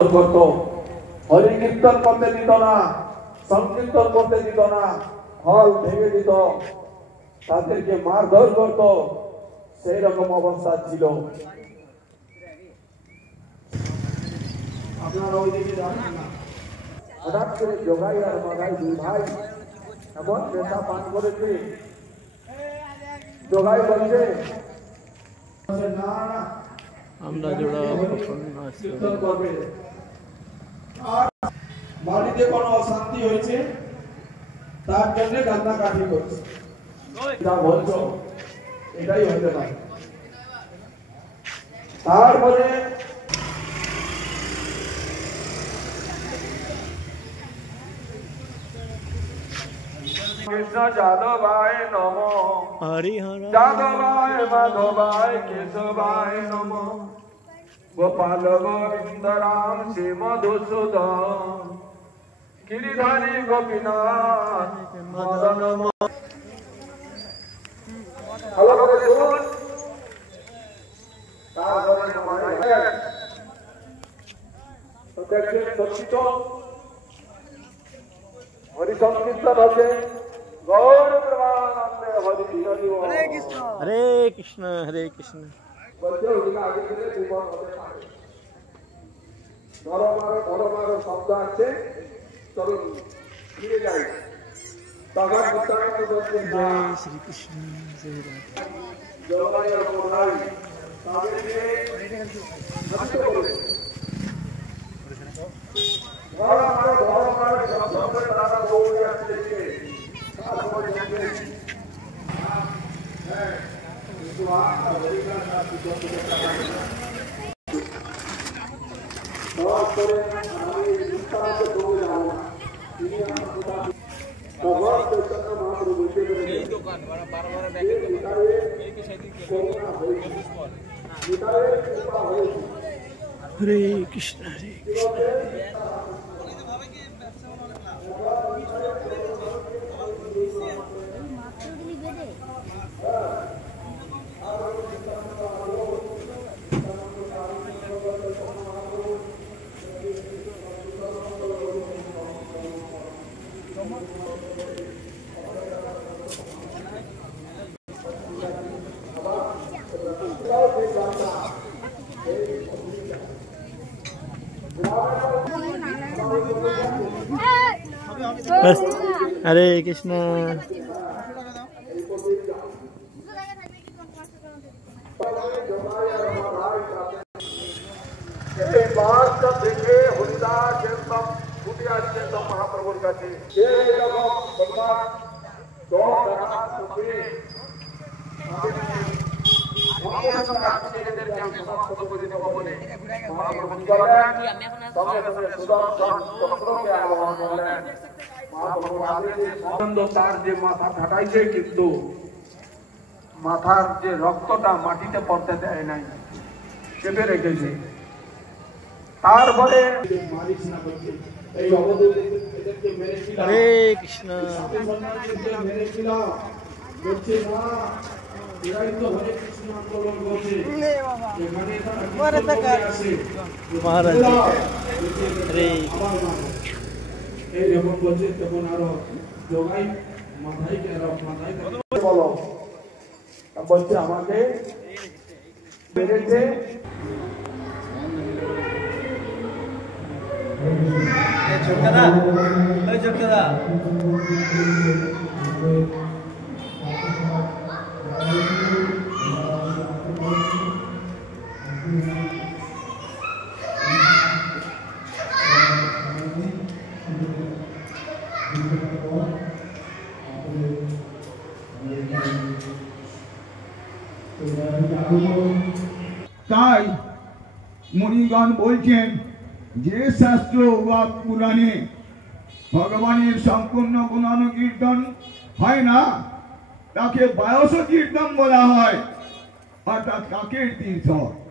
করতো, হরি কীর্তন করতে দিত না, সংকীর্তন করতে দিত না, হল ভেঙে দিত, তাদেরকে মারধর করতো, সেই রকম অবস্থা ছিল। আপনারা ওইদিকে যাবেন না। হঠাৎ করে জগাই আর মাগাই দুই ভাই এমন নেশা পান করেছে, জগাই বলছে না আমরা জোড়া করবে, আর বাড়িতে কোনো অশান্তি হয়েছে তার জন্য কান্নাকাটি করছে, যা বলছো এটাই হতে পারে। তারপরে কৃষ্ণ যাদবায় নমঃ, হরিহর যাদবায় মাধবায় কেশবায় নমঃ, গোপাল গোবিন্দ রাম শ্রী মধুসূদন, গিরিধারী গোপীনাথ মদন। ভালো করে শুনুন। তারপরে দেখছেন সত্যি তো হরি সংকীর্তন আছে, গৌর প্রেমানন্দে হরি হরি হরে কৃষ্ণ হরে কৃষ্ণ হরে কৃষ্ণ। বলছে ওদিকে আগে থেকে জীবন হতে পারে, ধরমারো শব্দ আছে, চলুন ফিরে যাই। তখন জয় শ্রীকৃষ্ণ জয় রাধা। জলবায়ুর প্রধান তাদেরকে নষ্ট করে ধরমারো শব্দ তারা দৌড়ে আসছে, তারপরে দেখবেন কিন্তু হরে কৃষ্ণ হরে কৃষ্ণ। হরে কৃষ্ণ। এই বাসটা দেখে হরিদাস একদম ছুটে আসছে একদম মহাপ্রভুর কাছে। তার যে মাথা ফাটাইছে, কিন্তু মাথার যে রক্তটা মাটিতে পড়তে দেয় নাই, চেপে রেখেছে। তারপরে হরে কৃষ্ণ। মহারাজ হরে এই যখন বলছে তখন আরো জগাই মাথায় বলো, বলছে আমাকে মেরেছে। তাই মুনিগণ বলছেন যে শাস্ত্র বা পুরাণে ভগবানের সম্পূর্ণ গুণানুকীর্তন হয় না, তাকে বায়স কীর্তন বলা হয়, অর্থাৎ কাকের তীর্থ।